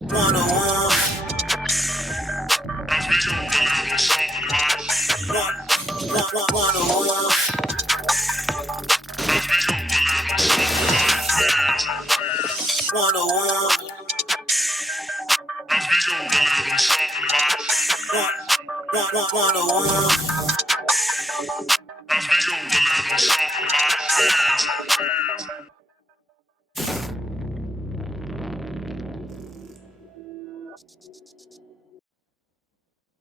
101.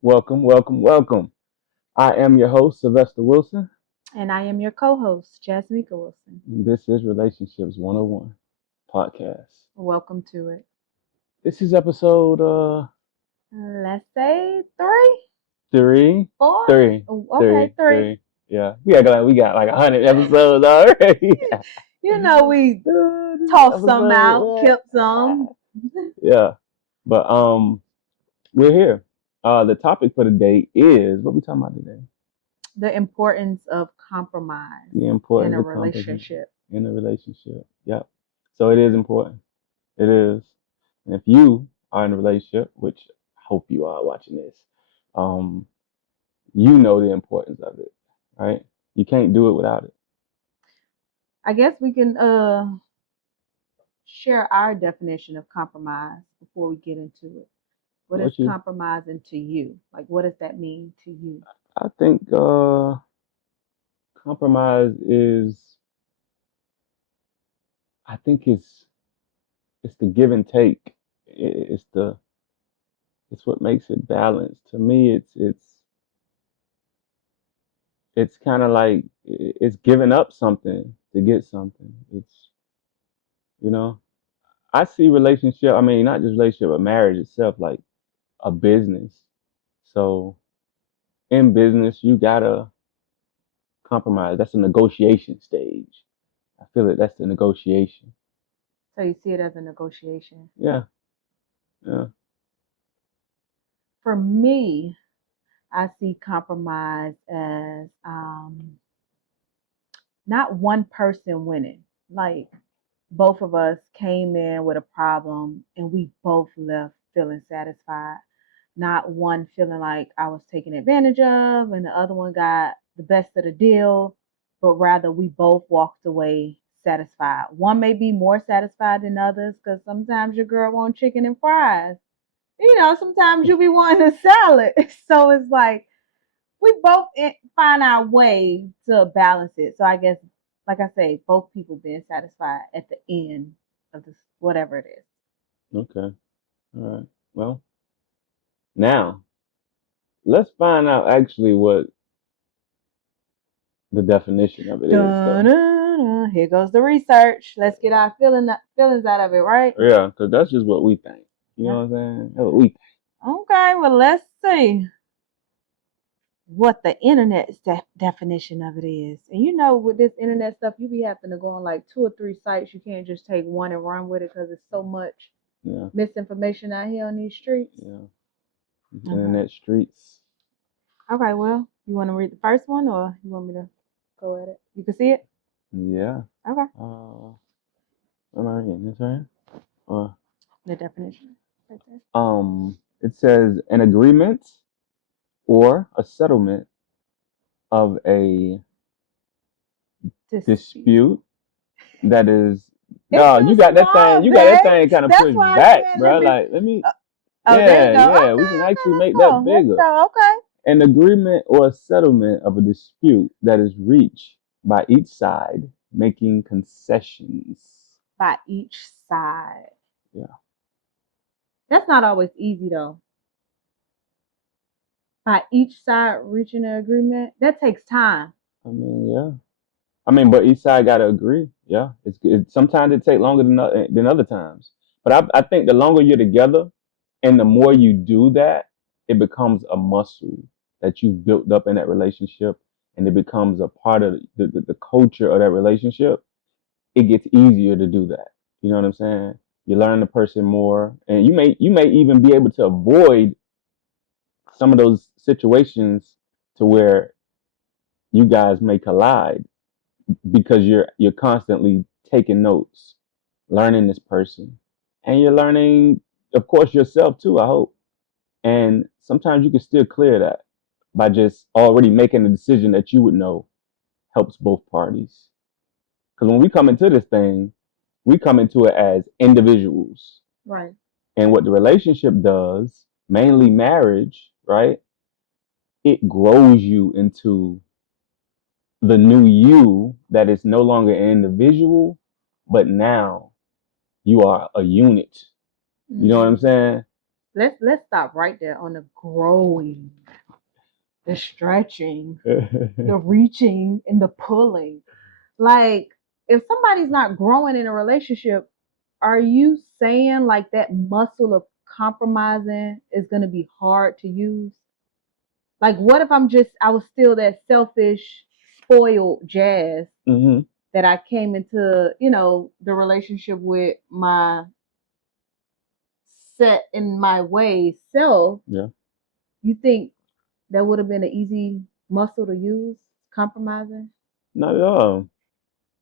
Welcome, welcome, welcome. I am your host, Sylvester Wilson, And I am your co-host, JasMeka Wilson. and this is Relationships 101 podcast. Welcome to it. This is episode Let's say three, three, four. three, Okay, three. Yeah, we got like 100 episodes already. You know we This tossed some out, episode, kept some. yeah, but we're here. The topic for today is what we talking about today. The importance of compromise The importance in a of compromise relationship. in a relationship. Yep. So it is important. It is. And if you are in a relationship, which I hope you are watching this, you know the importance of it, right? You can't do it without it. I guess we can share our definition of compromise before we get into it. What is compromising to you? Like, what does that mean to you? I think compromise is. I think it's the give and take. It's what makes it balanced. To me, it's kind of like it's giving up something to get something. It's you know I see relationship. I mean, not just relationship, but marriage itself, like a business. So in business, you gotta compromise. That's a negotiation stage. I feel it. That's the negotiation. So you see it as a negotiation. Yeah, yeah. For me, I see compromise as not one person winning. Like both of us came in with a problem and we both left feeling satisfied. Not one feeling like I was taken advantage of and the other one got the best of the deal, but rather we both walked away satisfied. One may be more satisfied than others because sometimes your girl wants chicken and fries. Sometimes you be wanting a salad. So it's like we both find our way to balance it. So I guess, like I say, both people being satisfied at the end of this, whatever it is. Okay. All right. Well, now let's find out actually what the definition of it is. Here goes the research. Let's get our feelings out of it, right? Yeah, because that's just what we think. You know what I'm saying? That's what we think. Okay, well, let's see what the internet's definition of it is. And with this internet stuff, you be having to go on like 2 or 3 sites. You can't just take one and run with it because it's so much misinformation out here on these streets. Yeah. Internet streets. Okay, well, you want to read the first one or you want me to go at it? You can see it? Yeah. Okay. Am I reading this right? The definition. Right there. It says an agreement or a settlement of a dispute that is. No, you got that thing. You got that thing kind of pushed back, bro. Like, let me. Yeah. We can actually make that bigger. Okay. An agreement or a settlement of a dispute that is reached by each side making concessions. By each side. Yeah. That's not always easy though. By each side reaching an agreement, that takes time. I mean, yeah. But each side got to agree. Yeah. Sometimes it takes longer than other times. But I think the longer you're together and the more you do that, it becomes a muscle that you've built up in that relationship and it becomes a part of the culture of that relationship. It gets easier to do that. You know what I'm saying? You learn the person more and you may even be able to avoid some of those situations to where you guys may collide because you're constantly taking notes, learning this person, and you're learning of course, yourself too, I hope. And sometimes you can still clear that by just already making a decision that you would know helps both parties. Because when we come into this thing, we come into it as individuals. Right. And what the relationship does, mainly marriage, right? It grows you into the new you that is no longer an individual, but now you are a unit. You know what I'm saying? Let's stop right there on the growing, the stretching, the reaching, and the pulling. Like, if somebody's not growing in a relationship, are you saying like that muscle of compromising is going to be hard to use? Like, what if I was still that selfish, spoiled Jazz hmm that I came into, the relationship with my set in my ways self? Yeah, You think that would have been an easy muscle to use, compromising? not at all.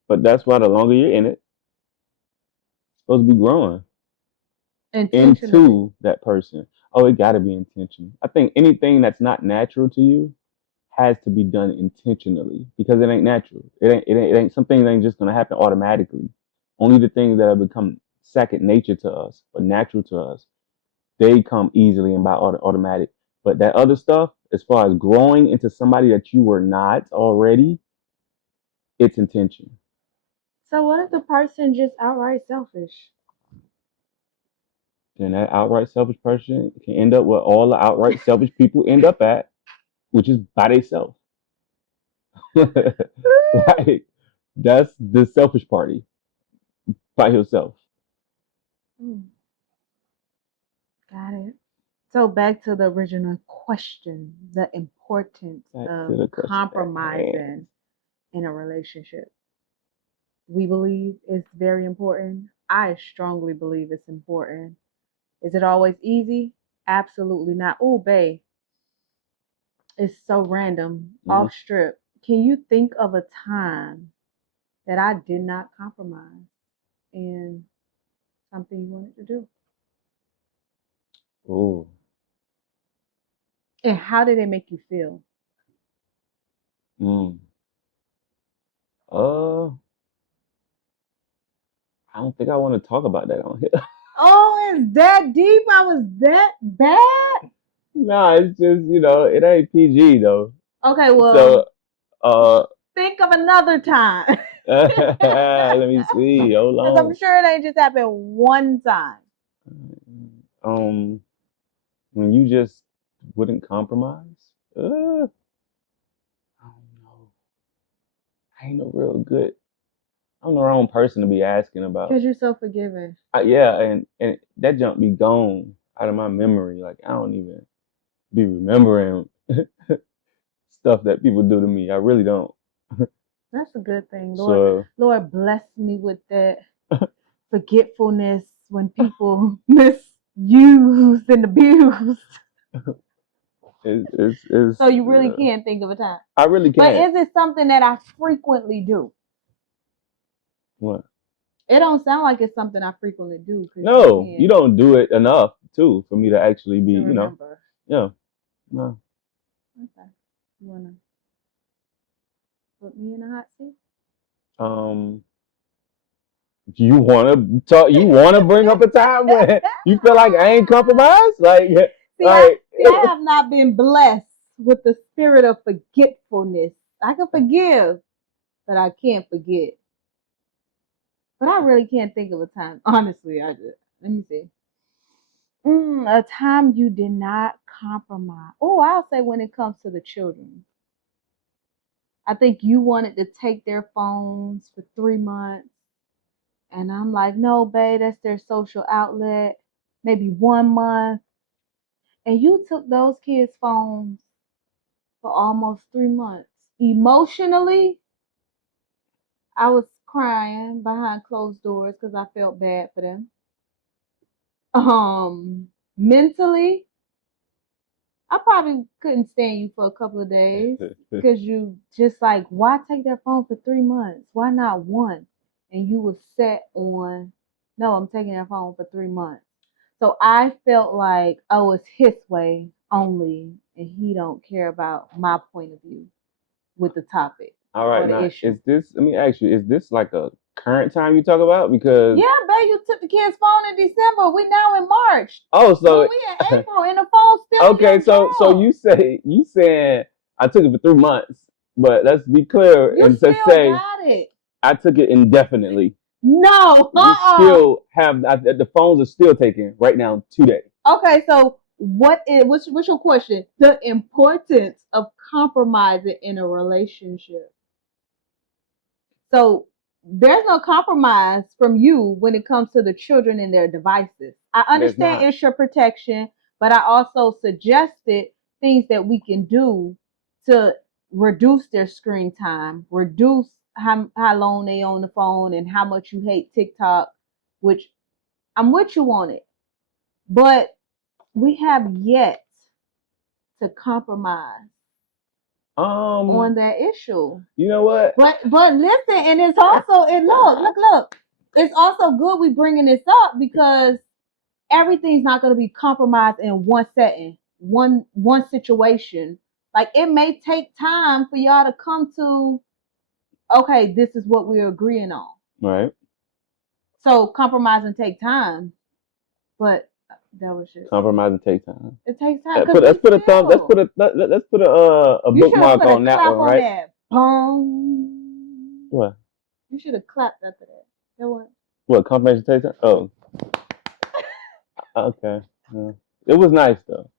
But that's why the longer you're in it, it's supposed to be growing Intentionally. into that person. Oh, it got to be intentional. I think anything that's not natural to you has to be done intentionally because it ain't natural. It ain't some things ain't just gonna happen automatically. Only the things that have become second nature to us or natural to us, they come easily and by automatic. But that other stuff, as far as growing into somebody that you were not already, it's intention. So what if the person just outright selfish? And that outright selfish person can end up where all the outright selfish people end up at, which is by themselves. Like that's the selfish party by himself. Hmm, got it. So back to the original question, the importance Back to of the question at hand. compromising in a relationship. We believe it's very important. I strongly believe it's important. Is it always easy? Absolutely not. Oh, babe, it's so random, Mhm. off strip. Can you think of a time that I did not compromise in something you wanted to do? Ooh. And how did it make you feel? Mm. Uh, I don't think I want to talk about that on here. Oh, it's that deep. I was that bad. Nah, it's just it ain't PG though. Okay, well, So uh, think of another time. let me see. Hold Because I'm on. sure it ain't just happened one time. Um, when you just wouldn't compromise. I don't know. I ain't no real good. I'm the wrong person to be asking about. Because you're so forgiving. Yeah, and that junk be gone out of my memory. Like I don't even be remembering stuff that people do to me. I really don't. That's a good thing. Lord, So Lord bless me with that forgetfulness when people misused and abused. it's So you really can't think of a time. I really But can't. is it something that I frequently do? What? It don't sound like it's something I frequently do because you No, you can't don't do it enough too for me to actually be. to remember. Yeah. No. Okay. You wanna put me in a hot seat? Um. You want to talk? You want to bring up a time when you feel like I ain't compromised? Like, like. I have not been blessed with the spirit of forgetfulness. I can forgive, but I can't forget. But I really can't think of a time. Honestly, I just let me see. A time you did not compromise. Oh, I'll say when it comes to the children. I think you wanted to take their phones for 3 months. And I'm like, no, babe, that's their social outlet. Maybe 1 month. And you took those kids' phones for almost 3 months. Emotionally, I was crying behind closed doors because I felt bad for them. Mentally, I probably couldn't stand you for a couple of days because you just like, why take their phone for 3 months? Why not one? And you were set on, no, I'm taking their phone for 3 months. So I felt like, oh, it's his way only, and he don't care about my point of view with the topic All or right, the now issue. let me ask you, is this like a current time you talk about? Because Yeah, babe, you took the kid's phone in December. We now in March. oh, When so we in April and the phone's still in okay, your so drawer. you saying I took it for 3 months, but let's be clear You and to still say got it. I took it indefinitely. No, We still have the phones are still taken right now today. Okay, so what's your question? The importance of compromising in a relationship. So there's no compromise from you when it comes to the children and their devices. I There's understand not. it's your protection, but I also suggested things that we can do to reduce their screen time, reduce how long they on the phone and how much you hate TikTok, which I'm with you on it. But we have yet to compromise on Um, that issue. you know what? But listen, and it's also and look. It's also good we bringing this up because everything's not going to be compromised in one setting, one situation. Like it may take time for y'all to come to, okay, this is what we're agreeing on. Right. So compromising take time, but that was just Compromising takes time. it takes time because Let's we put a thumb. still. Let's put a You should have bookmark put a on that clap one, on right? that. Boom. What? You should have clapped after that. You know what? What? Compromising takes time. Oh, okay. Yeah. It was nice though.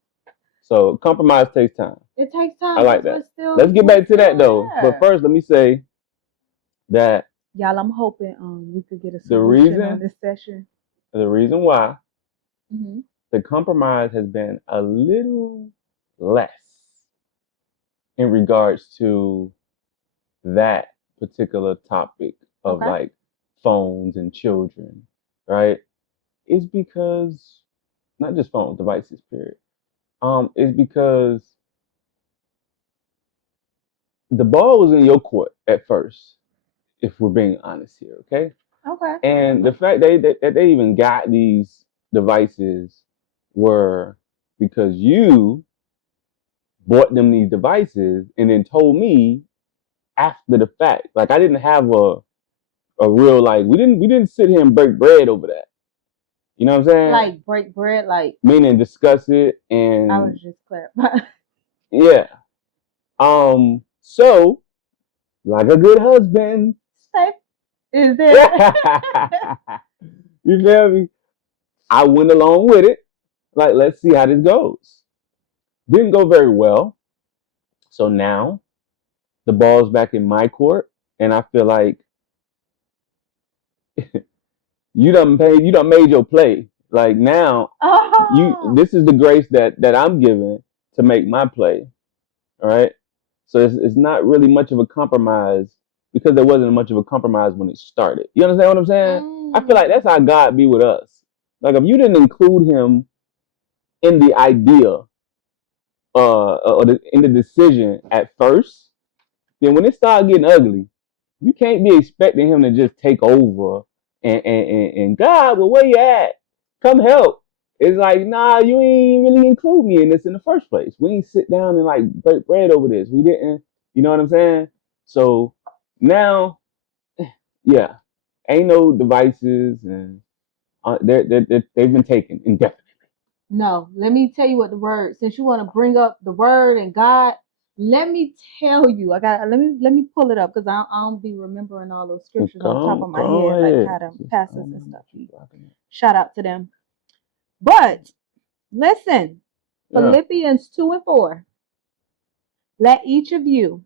So compromise takes time. It takes I time like because that. Let's get back to that though. But there. first, let me say that Y'all, I'm hoping we could get a the solution on reason this session. the reason why Mm-hmm. the compromise has been a little less in regards to that particular topic of Okay. like phones and children, right? Is because not just phone devices, period. Is because the ball was in your court at first, if we're being honest here, okay? Okay. And the fact that they even got these devices were because you bought them these devices and then told me after the fact. Like I didn't have a real like we didn't sit here and break bread over that. You know what I'm saying? Like break bread, like Meaning discuss it I was and just clarifying. yeah. So like a good husband. Safe is there. Yeah. You feel me? I went along with it. Like, let's see how this goes. Didn't go very well. So now the ball's back in my court, and I feel like you done made your play. Like now, Oh. this is the grace that I'm given to make my play. All right. So it's not really much of a compromise because there wasn't much of a compromise when it started. You understand what I'm saying? I feel like Mm. that's how God be with us. Like if you didn't include Him in the idea, in the decision at first, then when it started getting ugly, you can't be expecting Him to just take over and God, well, where you at? Come help. It's like, nah, you ain't really include me in this in the first place. We ain't sit down and like break bread over this. We didn't, you know what I'm saying? So now, yeah, ain't no devices and they've been taken indefinitely. No, let me tell you what the word. Since you want to bring up the word and God, let me tell you. Let me pull it up because I don't be remembering all those scriptures on top of my Go head like ahead. how them Just, I pastors don't and know stuff what be. you're rocking with. Shout out to them. But listen, Yeah. Philippians 2:4. Let each of you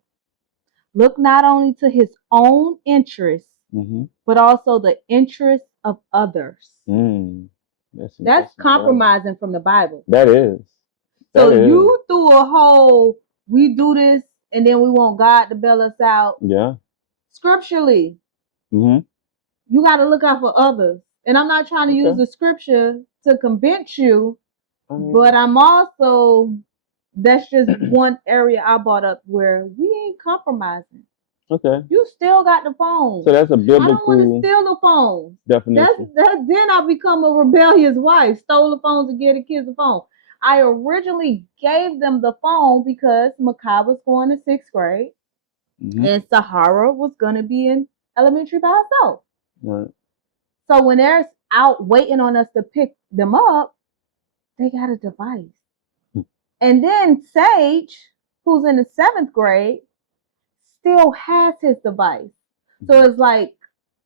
look not only to his own interests, Mm-hmm. but also the interests of others. Mm. That's That's important. compromising from the Bible. That is. So That is. you threw a whole, we do this and then we want God to bail us out. Yeah. Scripturally, Mm-hmm. you got to look out for others. And I'm not trying to use Okay. the scripture to convince you, I but mean, I'm also, that's just one area I brought up where we ain't compromising. Okay. You still got the phone. So that's a I don't want to biblical steal the phone. definition. Then I become a rebellious wife. Stole the phones and gave the kids the phone. I originally gave them the phone because Makai was going to sixth grade Mm-hmm. and Sahara was going to be in elementary by herself. Right. So when they're out waiting on us to pick them up, they got a device. And then Sage, who's in the seventh grade, still has his device. So it's like,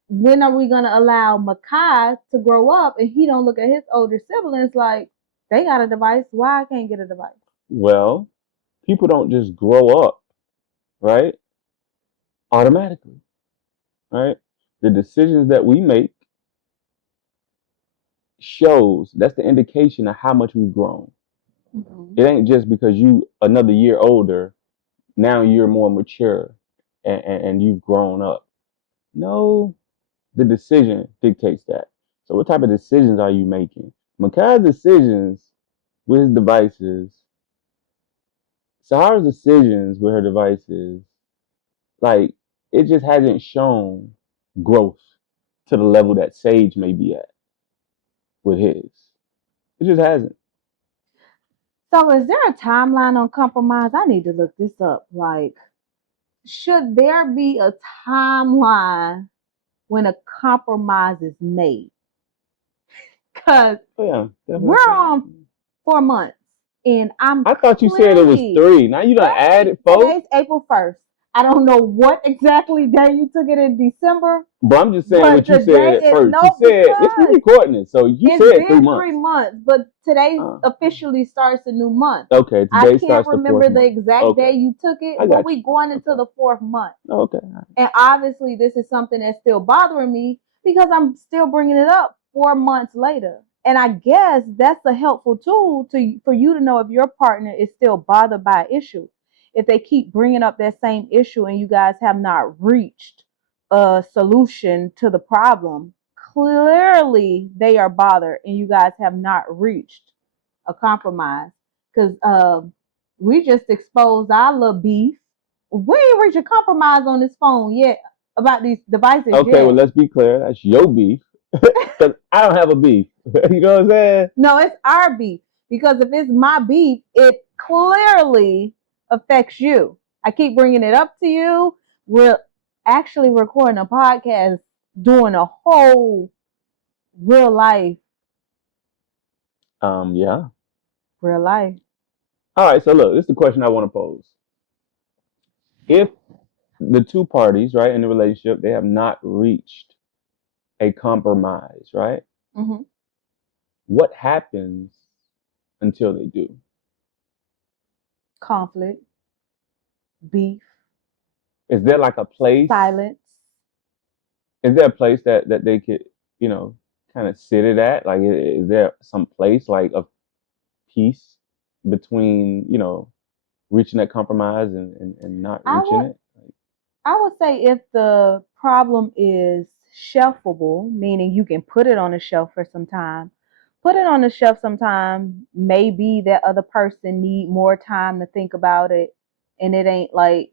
when are we gonna allow Makai to grow up and he don't look at his older siblings like they got a device? Why I can't get a device? Well, people don't just grow up, right? Automatically, right? The decisions that we make shows that's the indication of how much we've grown. Mm-hmm. It ain't just because you another year older, now you're more mature and you've grown up. No, the decision dictates that. So what type of decisions are you making? Makai's decisions with his devices, Sahara's decisions with her devices, like it just hasn't shown growth to the level that Sage may be at with his. It just hasn't. So is there a timeline on compromise? I need to look this up. Like, should there be a timeline when a compromise is made? Because Oh yeah, we're definitely. on 4 months and I'm I thought you said it was clearly 3. Now you done added 4. today's April 1st. I don't know what exactly day you took it in December, But I'm just saying but what you said today at is first. You no, said this we because recording it, so you it's said 3 been three months. months, but today Uh, officially starts a new month. okay, I today can't starts the 4th remember the month. exact day Okay, you took it, I but got you. we going into Okay, the fourth month. okay. And obviously, this is something that's still bothering me because I'm still bringing it up 4 months later. And I guess that's a helpful tool for you to know if your partner is still bothered by an issue. If they keep bringing up that same issue and you guys have not reached a solution to the problem, clearly they are bothered and you guys have not reached a compromise. Because we just exposed our little beef. We ain't reached a compromise on this phone yet about these devices Okay, well yet. let's be clear. That's your beef, because I don't have a beef. You know what I'm saying? No, it's our beef. Because if it's my beef, it clearly affects you. I keep bringing it up to you. We're actually recording a podcast, doing a whole real life, Yeah. real life. All right. So look, this is the question I want to pose. If the two parties, right, in the relationship, they have not reached a compromise, right? Mm-hmm. What happens until they do? Conflict, beef, Is there like a place? silence. Is there a place that they could, you know, kind of sit it at? Like, is there some place like of peace between, reaching that compromise and not I reaching would it? I would say if the problem is shelfable, meaning you can put it on a shelf for some time, put it on the shelf sometime. Maybe that other person need more time to think about it, and it ain't like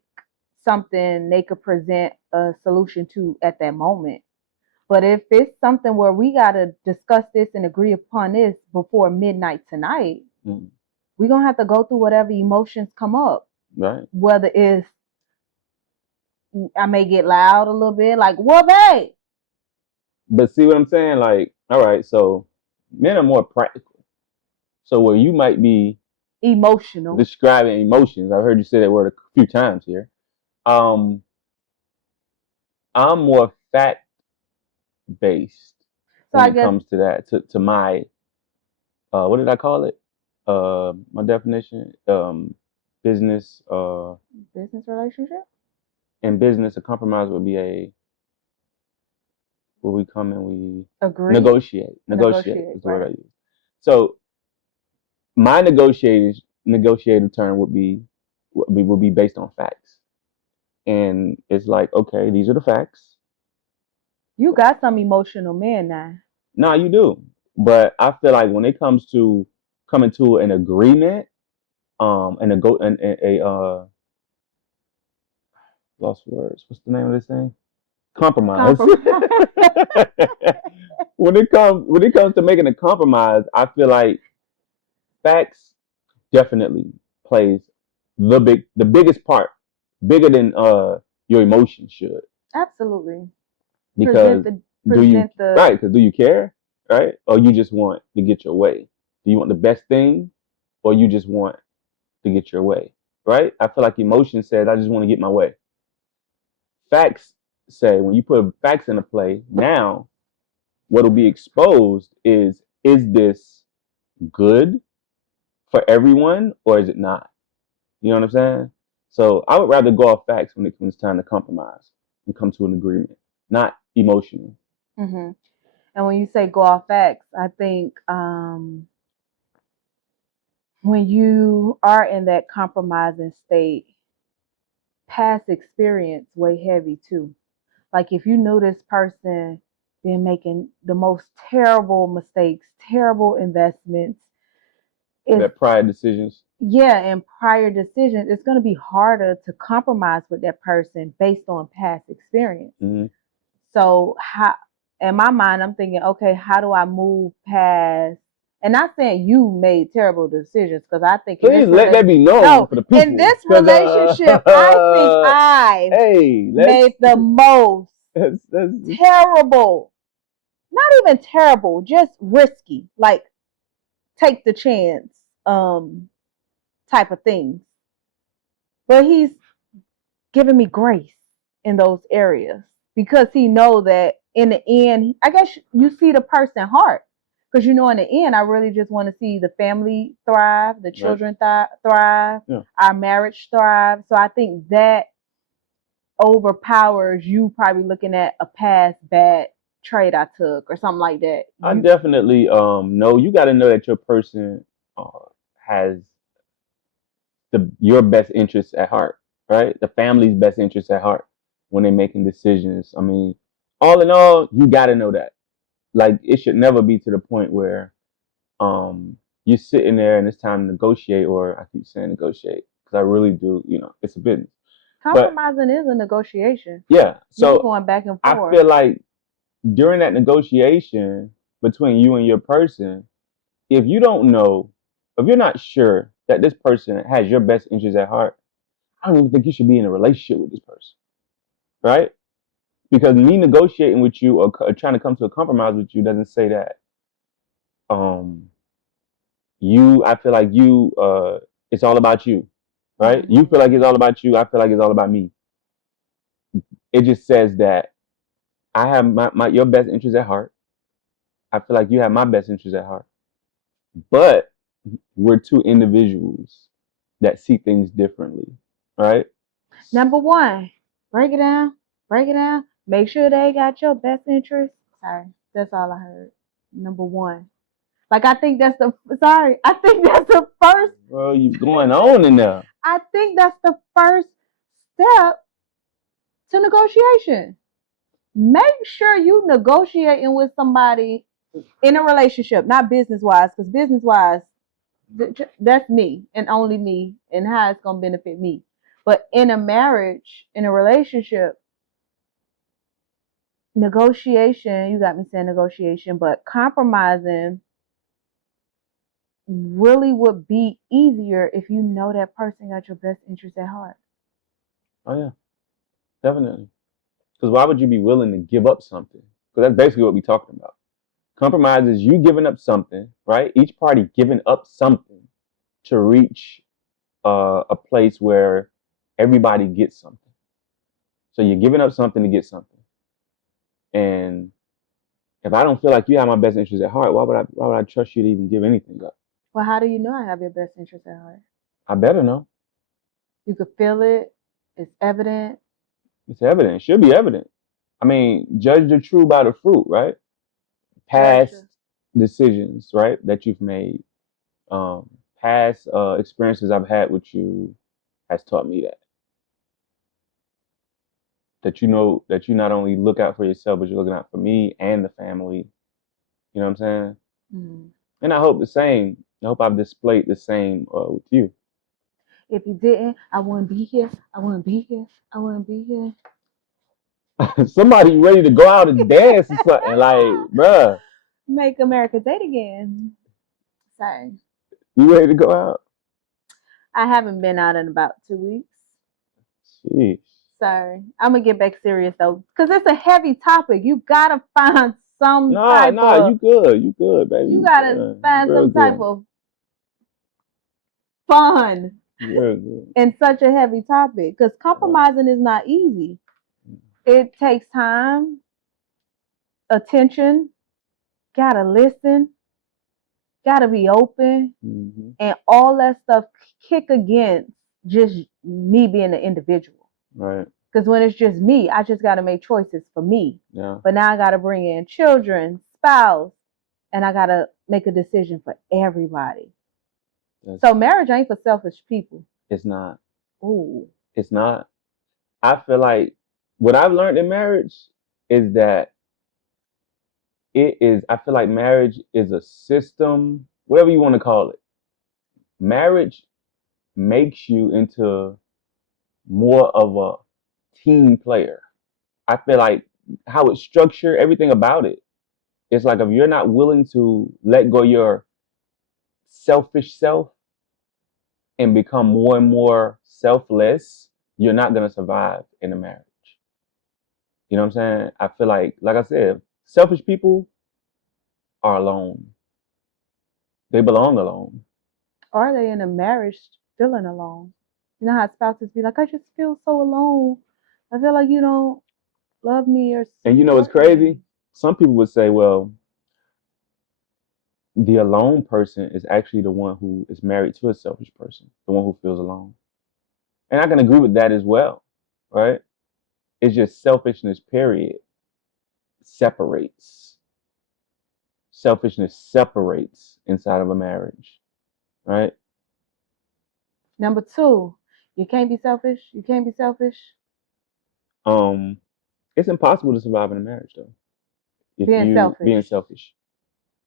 something they could present a solution to at that moment. But if it's something where we gotta discuss this and agree upon this before midnight tonight, Mm, we're gonna have to go through whatever emotions come up. right. Whether it's I may get loud a little bit, like, well, babe, But see what I'm saying? Like, all right, so men are more practical. So where you might be emotional. describing emotions, I've heard you say that word a few times here. Um, I'm more fact based So when I it guess comes to that. To my what did I call it? My definition. Business. business relationship, In business, a compromise would be a where we come and we agree, negotiate. Negotiate negotiate, is the word right? I use. So my negotiated term would be based on facts, and it's like, okay, these are the facts. You got some emotional men now. Nah, you do, but I feel like when it comes to coming to an agreement, and a go and a lost words. What's the name of this thing? Compromise. Compromise. When it comes to making a compromise, I feel like facts definitely plays the biggest part, bigger than your emotions should. Absolutely. Because Present the do you present the right? Because do you care, right? Or you just want to get your way? Do you want the best thing, or you just want to get your way, right? I feel like emotion says I just want to get my way. Facts say when you put facts into play, now what will be exposed is this good for everyone or is it not? You know what I'm saying? So I would rather go off facts when it comes time to compromise and come to an agreement, not emotional. hmm And when you say go off facts, I think when you are in that compromising state, past experience weigh heavy too. Like if you knew this person been making the most terrible mistakes, terrible investments, it's That pride decisions. yeah, in prior decisions, it's going to be harder to compromise with that person based on past experience. Mm-hmm. So how in my mind I'm thinking, okay, how do I move past and not saying you made terrible decisions because I think in Please this let that be known no, for the in people, this because relationship, I think I hey, made the most that's terrible, not even terrible, just risky, like take the chance type of things. But he's giving me grace in those areas because he know that in the end, I guess you see the person heart because you know in the end, I really just want to see the family thrive, the right. children thrive, Yeah, our marriage thrive. So I think that overpowers you probably looking at a past bad trade I took or something like that. I You definitely know you got to know that your person uh, has your best interests at heart, right? The family's best interests at heart when they're making decisions. I mean, all in all, you got to know that. Like, it should never be to the point where you're sitting there and it's time to negotiate, or I keep saying negotiate because I really do. It's a business. But compromising is a negotiation. yeah, You're so going back and I forth. feel like during that negotiation between you and your person, if you don't know, if you're not sure that this person has your best interests at heart, I don't even think you should be in a relationship with this person, right? Because me negotiating with you or trying to come to a compromise with you doesn't say that um I feel like it's all about you, right? You Mm-hmm. feel like it's all about you. I feel like it's all about me. It just says that I have your best interests at heart. I feel like you have my best interests at heart. But we're two individuals that see things differently, right? Number one, break it down, break it down. Make sure they got your best interest. Sorry, that's all I heard. Number one. Like I think that's the sorry, I think that's the first Well, you going on in there. I think that's the first step to negotiation. Make sure you negotiating with somebody in a relationship, not business wise, because business wise, that's me and only me and how it's gonna benefit me. But in a marriage, in a relationship, negotiation, you got me saying negotiation, but compromising really would be easier if you know that person got your best interest at heart. Oh yeah, definitely. Because why would you be willing to give up something? Because that's basically what we're talking about. Compromise is you giving up something, right? Each party giving up something to reach a place where everybody gets something. So you're giving up something to get something. And if I don't feel like you have my best interest at heart, why would I trust you to even give anything up? Well, how do you know I have your best interest at heart? I better know. You could feel it, it's evident. It's evident. It should be evident. I mean, judge the true by the fruit, right? Very Past true. decisions, right, that you've made, um, past experiences I've had with you has taught me that you not only look out for yourself, but you're looking out for me and the family. You know what I'm saying? Mm. And I hope the same. I hope I've displayed the same with you. If you didn't, I wouldn't be here. I wouldn't be here. I wouldn't be here. Somebody ready to go out and dance or something. Like, bruh, Make America great again. Sorry. you ready to go out? I haven't been out in about 2 weeks. Jeez. Sorry. I'm gonna get back serious though, because it's a heavy topic. You gotta find some Nah, type nah, of. you good. You good, baby. You You gotta good. You find real some type good. of fun You real good. in such a heavy topic, because compromising is not easy. It takes time, attention. Gotta listen. Gotta be open, Mm-hmm. and all that stuff kick against just me being an individual. Right. Because when it's just me, I just got to make choices for me. Yeah. But now I got to bring in children, spouse, and I got to make a decision for everybody. So marriage ain't for selfish people. It's not. Ooh. It's not. I feel like what I've learned in marriage is that it is, I feel like marriage is a system, whatever you want to call it. Marriage makes you into more of a team player. I feel like how it's structured, everything about it. It's like if you're not willing to let go your selfish self and become more and more selfless, you're not gonna survive in a marriage. You know what I'm saying? I feel like I said, selfish people are alone. They belong alone. Are they in a marriage feeling alone? You know how spouses be like, I just feel so alone. I feel like you don't love me or And you know what's support me. crazy? Some people would say, well, the alone person is actually the one who is married to a selfish person, the one who feels alone. And I can agree with that as well, right? It's just selfishness, period, separates. Selfishness separates inside of a marriage, right? Number two, you can't be selfish. You can't be selfish. Um, it's impossible to survive in a marriage though. If Being you being selfish. selfish,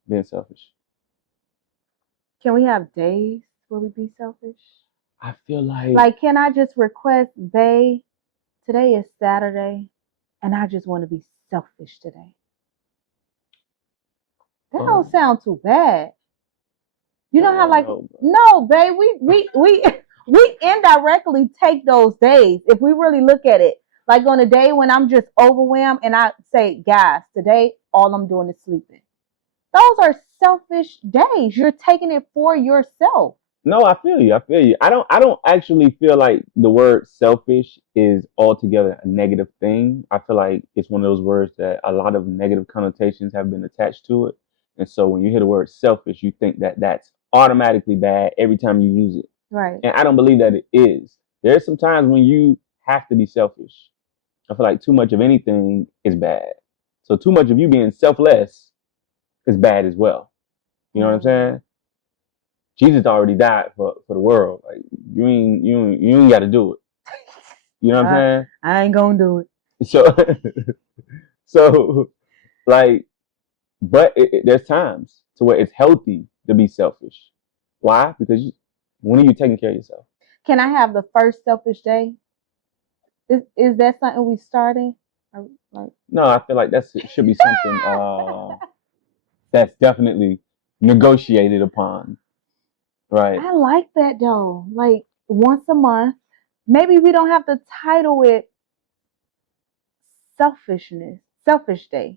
being selfish. Can we have days where we be selfish? I feel like Like, can I just request, babe, today is Saturday, and I just want to be selfish today? That don't um, sound too bad. You I know how, don't like, know, bro. no, babe, we indirectly take those days if we really look at it. Like on a day when I'm just overwhelmed and I say, guys, today all I'm doing is sleeping. Those are selfish days. You're taking it for yourself. No, I feel you. I feel you. I don't actually feel like the word selfish is altogether a negative thing. I feel like it's one of those words that a lot of negative connotations have been attached to it. And so when you hear the word selfish, you think that that's automatically bad every time you use it. Right. And I don't believe that it is. There's some times when you have to be selfish. I feel like too much of anything is bad. So too much of you being selfless is bad as well. You know what I'm saying? Jesus already died for the world. Like you ain't got to do it. You know what I'm saying? I ain't gonna do it. So so like, but there's times to where it's healthy to be selfish. Why? Because when are you taking care of yourself? Can I have the first selfish day? Is that something we starting? Like, No, I feel like that should be something that's definitely negotiated upon, right? I like that though. Like once a month, maybe we don't have to title it selfish day.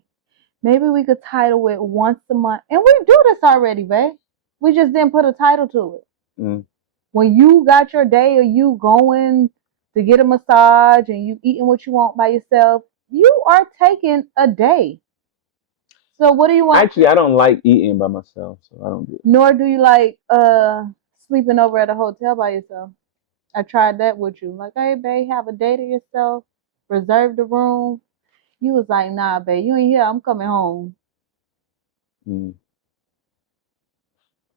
Maybe we could title it once a month. And we do this already, babe. We just didn't put a title to it. Mm. When you got your day or you going to get a massage and you eating what you want by yourself, you are taking a day. So what do you want? Actually, I don't like eating by myself, so I don't do it. Nor do you like sleeping over at a hotel by yourself. I tried that with you. Like, hey babe, have a day to yourself, reserve the room. You was like, nah, babe, you ain't here. I'm coming home. Mm.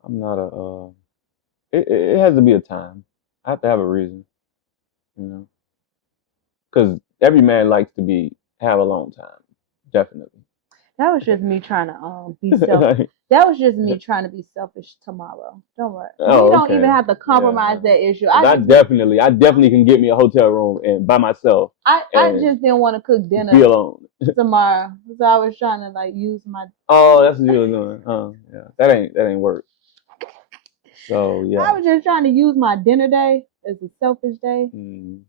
I'm not a. It has to be a time. I have to have a reason, you know, because every man likes to have a long time, definitely. That was just me trying to be Like, that was just me trying to be selfish tomorrow. Don't worry. We oh, don't even okay. have to compromise Yeah. that issue. 'Cause I definitely can get me a hotel room and by myself I and just didn't want to cook just be dinner alone. tomorrow. So I was trying to like use my Oh, that's what you were doing. Oh, yeah. That ain't work. So I yeah. was just trying to use my dinner day as a selfish day. Mm,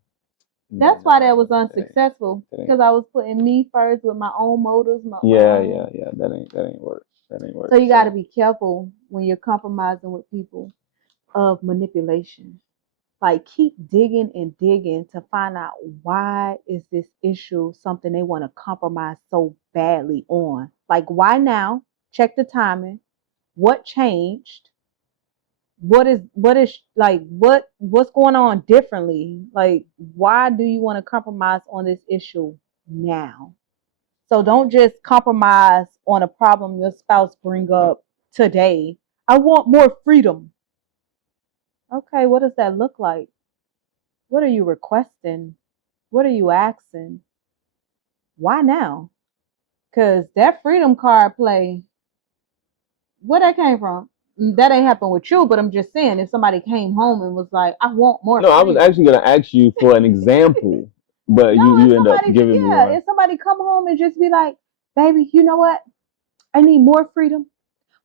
yeah, That's why that was no, unsuccessful that ain't. because I was putting me first with my own motives, my Yeah, own. yeah, yeah. That ain't work. That ain't So work. you got to So be careful when you're compromising with people of manipulation. Like keep digging and digging to find out why is this issue something they want to compromise so badly on. Like why now? Check the timing. What changed? What is like what's going on differently? Like why do you want to compromise on this issue now? So don't just compromise on a problem your spouse bring up today. I want more freedom. Okay, what does that look like? What are you requesting? What are you asking? Why now? Because that freedom card play, where that came from? That ain't happened with you, but I'm just saying if somebody came home and was like, I want more no, I was freedom. actually gonna ask you for an example, but No, you if end up somebody, giving me yeah, one. if somebody come home and just be like, baby, you know what? I need more freedom,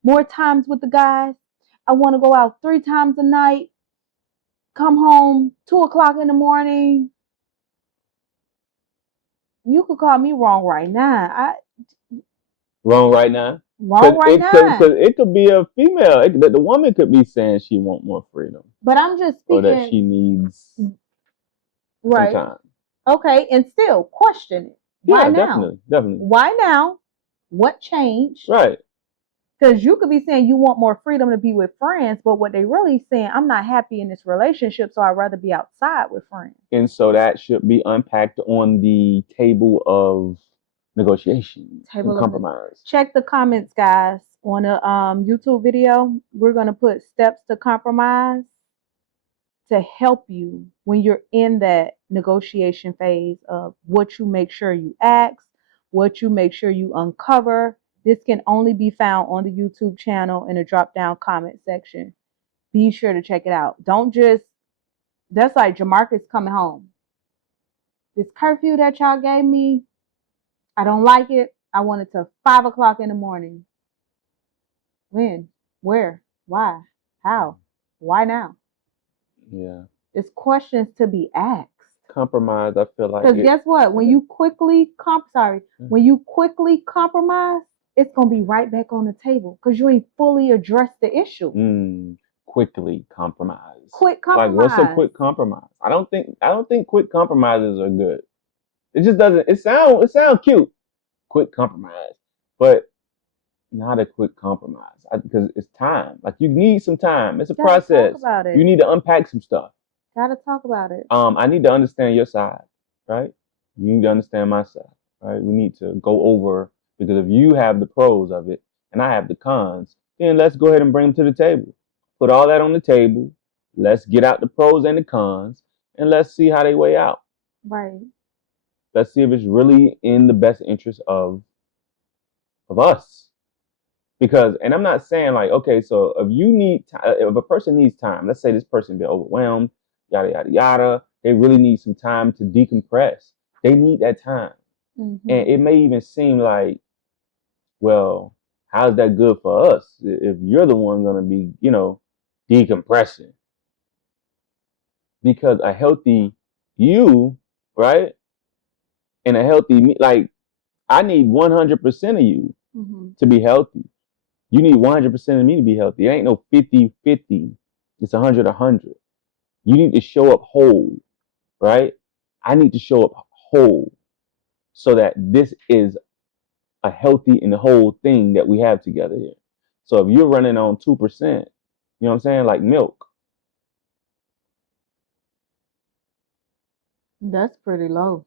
more times with the guys. I want to go out 3 times a night, come home 2 o'clock in the morning. You could call me wrong right now. Wrong right now. Wrong right Cause now. it could be a female. The woman could be saying she want more freedom But I'm just or that speaking she needs some right. time. Okay, and still question it. Why Yeah, now? definitely, definitely. Why now? What changed? Right. Because you could be saying you want more freedom to be with friends, but what they really saying, I'm not happy in this relationship, so I'd rather be outside with friends. And so that should be unpacked on the table of negotiations and Table of compromise. check the comments, guys, on a YouTube video. We're gonna put steps to compromise to help you when you're in that negotiation phase of what you make sure you ask, what you make sure you uncover. This can only be found on the YouTube channel in the drop down comment section. Be sure to check it out. Don't just, that's like Jamarcus coming home. This curfew that y'all gave me, I don't like it. I want it to 5 o'clock in the morning. When? Where? Why? How? Why now? Yeah. It's questions to be asked. Compromise, I feel like Because it. guess what? When you quickly when you quickly compromise, it's gonna be right back on the table because you ain't fully addressed the issue. Quickly compromise. Quick Like what's a compromise. quick compromise? I don't think quick compromises are good. It just doesn't. It sound cute. Quick compromise, but not a quick compromise because it's time. Like you need some time. It's a Gotta talk process. about it. You need to unpack some stuff. Gotta talk about it. I need to understand your side, right? You need to understand my side, right? We need to go over because if you have the pros of it and I have the cons, then let's go ahead and bring them to the table. Put all that on the table. Let's get out the pros and the cons, and let's see how they weigh out. Right. Let's see if it's really in the best interest of us. Because, and I'm not saying like, okay, so if you need, if a person needs time, let's say this person be overwhelmed, yada yada yada, they really need some time to decompress. They need that time, and it may even seem like, well, how's that good for us if you're the one gonna be, decompressing? Because a healthy you, right, and a healthy me, like I need 100% of you to be healthy. You need 100% of me to be healthy. It ain't no 50-50. It's 100-100. You need to show up whole, right? I need to show up whole so that this is a healthy and whole thing that we have together here. So if you're running on 2%, you know what I'm saying? Like milk, That's pretty low,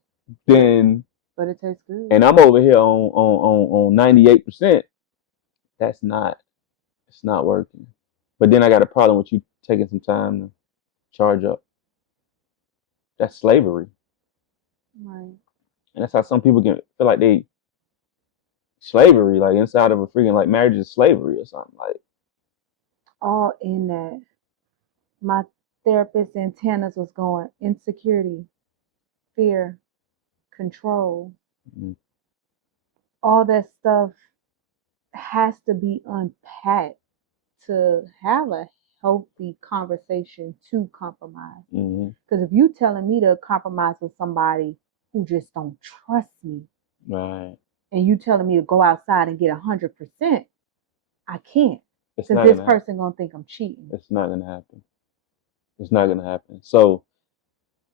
then, but it tastes good. and I'm over here on 98%, that's it's not working. But then I got a problem with you taking some time to charge up. That's slavery. Right. And that's how some people can feel like slavery, like inside of a freaking like marriage is slavery or something. Like, All in that. My therapist's antennas was going insecurity, fear, control. mm, All that stuff has to be unpacked to have a healthy conversation to compromise. mm-hmm, Because if you telling me to compromise with somebody who just don't trust me, right, and you telling me to go outside and get 100%, I can't. it's Because not this gonna happen. person gonna think I'm cheating. It's not gonna happen. It's not gonna happen. So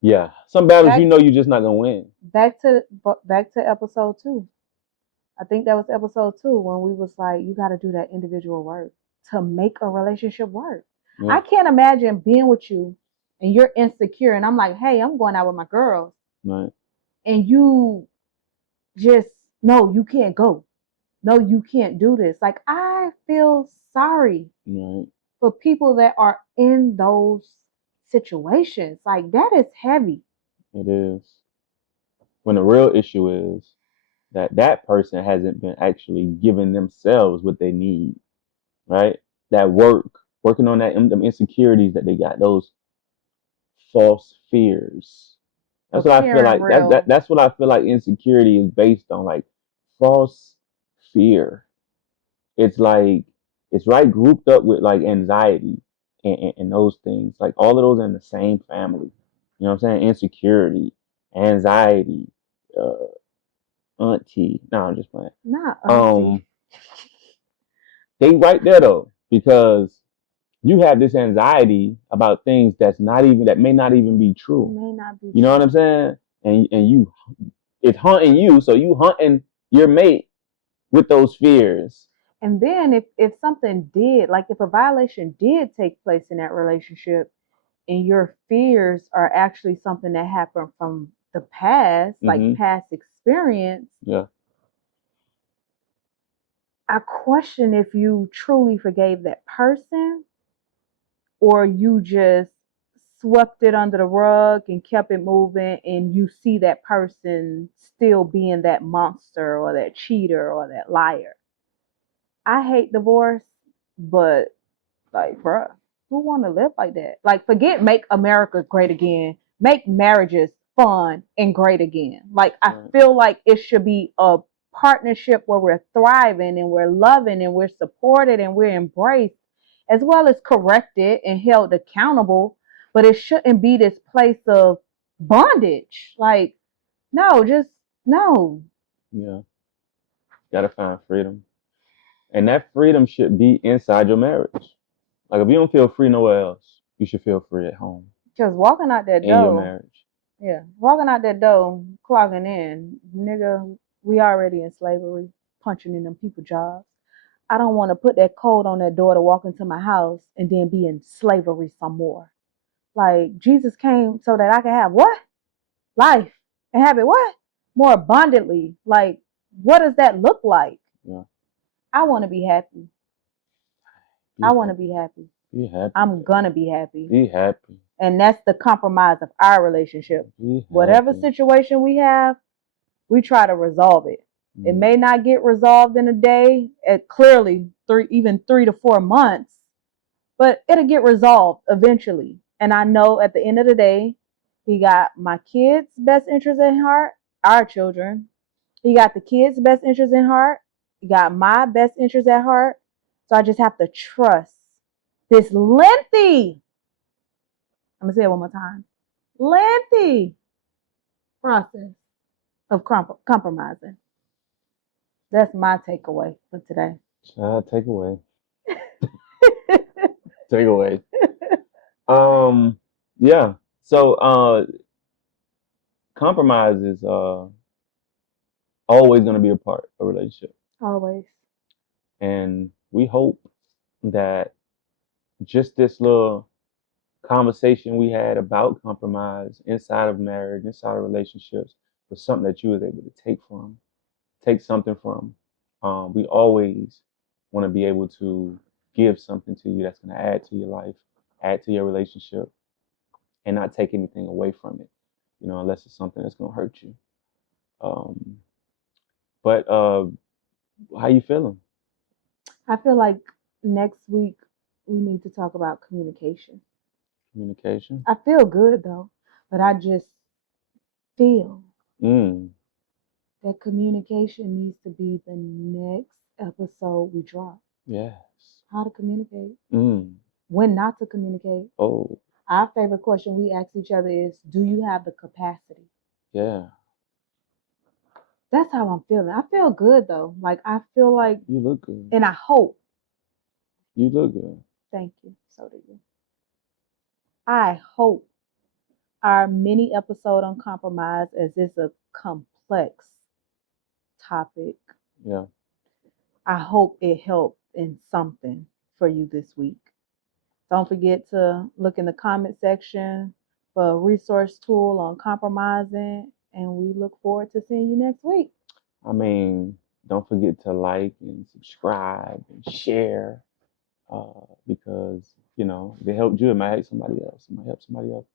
yeah, some battles you Back know you're just not gonna win. back to episode 2. I think that was episode 2 when we was like, you got to do that individual work to make a relationship work. Yeah, I can't imagine being with you and you're insecure, and I'm like, hey, I'm going out with my girls, right, and you just no, you can't go. No, you can't do this. Like, I feel sorry right. for people that are in those situations. Like, that is heavy. It is. When the real issue is that that person hasn't been actually giving themselves what they need, right? That working on that them insecurities that they got, those false fears. That's what I feel Appearing like. real. That's what I feel like insecurity is based on, like false fear. It's like it's right grouped up with like anxiety and those things. Like all of those in the same family. You know what I'm saying? Insecurity, anxiety, auntie. No, I'm just playing. Not Um, auntie. they right there though, because you have this anxiety about things that may not even be It true. may not be You know what I'm true. saying? And you it's hunting you, so you hunting your mate with those fears. And then if something did, like if a violation did take place in that relationship, and your fears are actually something that happened from the past, like Mm-hmm. past experience, Yeah. I question if you truly forgave that person, or you just swept it under the rug and kept it moving, and you see that person still being that monster or that cheater or that liar. I hate divorce, but like, bruh, who want to live like that? Like, forget make America great again. Make marriages fun and great again. Like, I Right. feel like it should be a partnership where we're thriving and we're loving and we're supported and we're embraced, as well as corrected and held accountable. But it shouldn't be this place of bondage. Like, no, just no. Yeah. Gotta find freedom. And that freedom should be inside your marriage. Like if you don't feel free nowhere else, you should feel free at home Just walking out that in your door. marriage. Yeah, walking out that door, clocking in, nigga. We already in slavery, punching in them people jobs. I don't want to put that code on that door to walk into my house and then be in slavery some more. Like, Jesus came so that I can have what? Life, and have it what? More abundantly. Like, what does that look like? Yeah. I want to be happy. Be I want to happy. be happy. Be happy, I'm baby. gonna be happy. Be happy. And that's the compromise of our relationship. Be Whatever happy. situation we have, we try to resolve it. It Mm. may not get resolved in a day, at clearly even 3 to 4 months, but it'll get resolved eventually. And I know at the end of the day, he got my kids' best interest in heart, our children. He got the kids' best interest in heart. He got my best interest at heart. So I just have to trust this lengthy, I'm gonna say it one more time, lengthy process of compromising. That's my takeaway for today. Take away. Take away. Um. Yeah. So, compromise is always going to be a part of a relationship, Always. and we hope that just this little conversation we had about compromise inside of marriage, inside of relationships, was something that you was able to take something from. We always want to be able to give something to you that's going to add to your life, add to your relationship, and not take anything away from it. You know, unless it's something that's going to hurt you. Um, but How you feeling? I feel like next week we need to talk about communication. Communication. I feel good though, but I just feel Mm. that communication needs to be the next episode we drop. Yes. How to communicate, Mm. when not to communicate. Oh. Our favorite question we ask each other is, do you have the capacity? Yeah. That's how I'm feeling. I feel good though. Like I feel like, You look good. and I hope. You look good. Thank you. So do you. I hope our mini episode on compromise, as it's a complex topic, Yeah. I hope it helped in something for you this week. Don't forget to look in the comment section for a resource tool on compromising, and we look forward to seeing you next week. I mean, don't forget to like and subscribe and share, because if it helped you, it might help somebody else. It might help somebody else.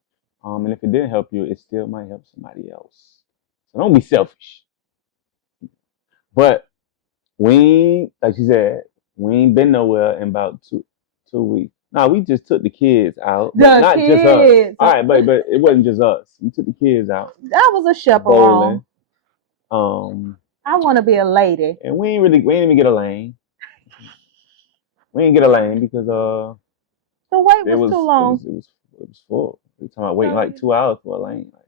And if it didn't help you, it still might help somebody else. So don't be selfish. But we ain't, like you said, we ain't been nowhere in about two weeks. No, we just took the kids out, but The not just us. kids. All right, but it wasn't just us. We took the kids out That was a bowling. chaperone. I want to be a lady. And we ain't even get a lane. We didn't get a lane because The wait it was was too it long. was it was it was full. We were talking about waiting like 2 hours for a lane. Like,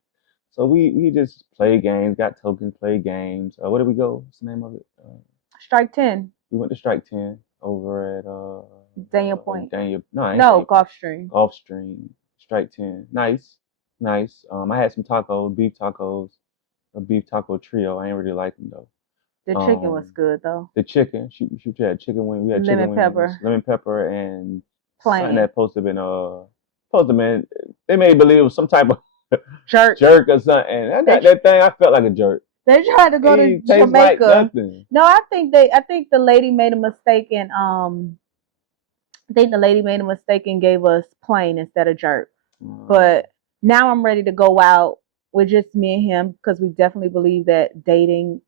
so we just played games, got tokens, played games. Where did we go? What's the name of it? Strike 10. We went to Strike 10 over at Daniel Point. No, Gulfstream. Gulfstream. Strike 10. Nice. I had some tacos, beef tacos, a beef taco trio. I ain't really like them though. The chicken was good though. The chicken. She had chicken wing. We had Lemon chicken pepper. wings, lemon pepper, and Plain. something that supposed to been. They made believe it was some type of jerk or something. And I got that thing. I felt like a jerk. They tried to go to Jamaica. Like nothing. No, I think the lady made a mistake and gave us plain instead of jerk. But now I'm ready to go out with just me and him because we definitely believe that dating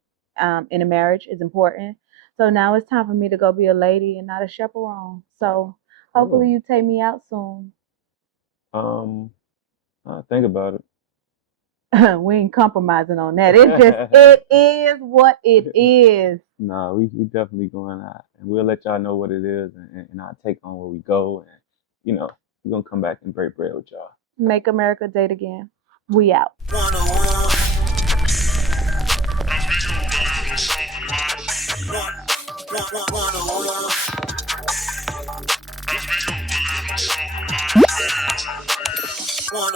in a marriage is important. So now it's time for me to go be a lady and not a chaperone. So hopefully you take me out soon. I'll think about it. We ain't compromising on that. It is what it is. No, we definitely going out, and we'll let y'all know what it is, and I'll take on where we go, and we're gonna come back and break bread with y'all. Make America date again. We out. One